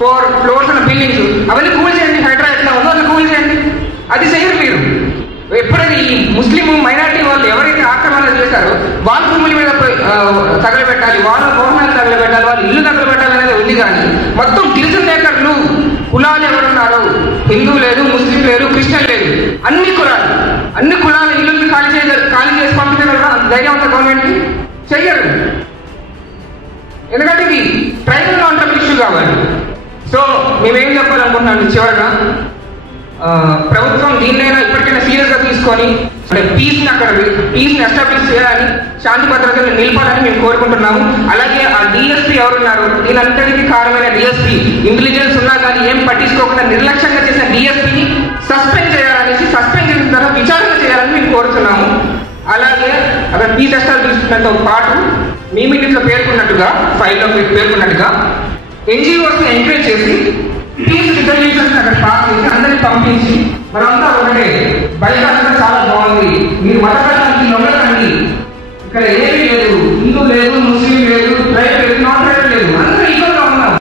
4 floors ఉన్న buildings అవన్నీ cool చేయండి. హైడ్రా ఎట్లా ఉందో అట్లా కూల్ చేయండి. అది చేయరు మీరు. ఎప్పుడైతే ఈ ముస్లిం మైనారిటీ వాళ్ళు ఎవరైతే ఆక్రమణ చేశారో వాళ్ళ భూముల మీద తగలబెట్టాలి, వాళ్ళ భవనాలు తగలబెట్టాలి, వాళ్ళ ఇల్లు తగలబెట్టాలి అనేది ఉంది. కానీ మొత్తం గిరిజనులు కులాలు ఎవరున్నారు, హిందూ లేదు, ముస్లిం లేదు, క్రిస్టియన్ లేదు, అన్ని కులాల ఇల్లు ఖాళీ చేసి పంపించగలరా ధైర్యం ఉన్న గవర్నమెంట్కి? చెయ్యరు. ఎందుకంటే ఇది ట్రైబల్ నాన్ ఇష్యూ కాబట్టి. సో మేమేం చెప్పాలనుకుంటున్నాను చివరగా, ప్రభుత్వం దీన్నైనా ఇప్పటికైనా సీరియస్ గా తీసుకొని పీస్ని ఎస్టాబ్లిష్ చేయాలని, శాంతి భద్రతను నిలపాలని మేము కోరుకుంటున్నాము. అలాగే ఆ డిఎస్పీ ఎవరున్నారు, దీనంతటికీ కారణమైన డిఎస్పీ ఇంటెలిజెన్స్ ఉన్నా కానీ ఏం పట్టించుకోకుండా నిర్లక్ష్యంగా చేసిన డిఎస్పీని సస్పెండ్ చేయాలనేసి, సస్పెండ్ చేసిన తర్వాత విచారణ చేయాలని మేము కోరుతున్నాము. అలాగే అక్కడ పీస్ ఎస్టాబ్లిష్మెంట్తో పాటు మీ మీటింగ్లో పేర్కొన్నట్టుగా, ఫైల్లో పేర్కొన్నట్టుగా ఎన్జిఓస్ ఎంకరేజ్ చేసి పీస్ రిజల్యూషన్స్ అక్కడ పాస్ చేసి అందరినీ పంపించి మనంతా ఒకటే బయట చాలా బాగుంది, మీరు మతపరానికి నమ్మకండి, ఇక్కడ ఏమీ లేదు,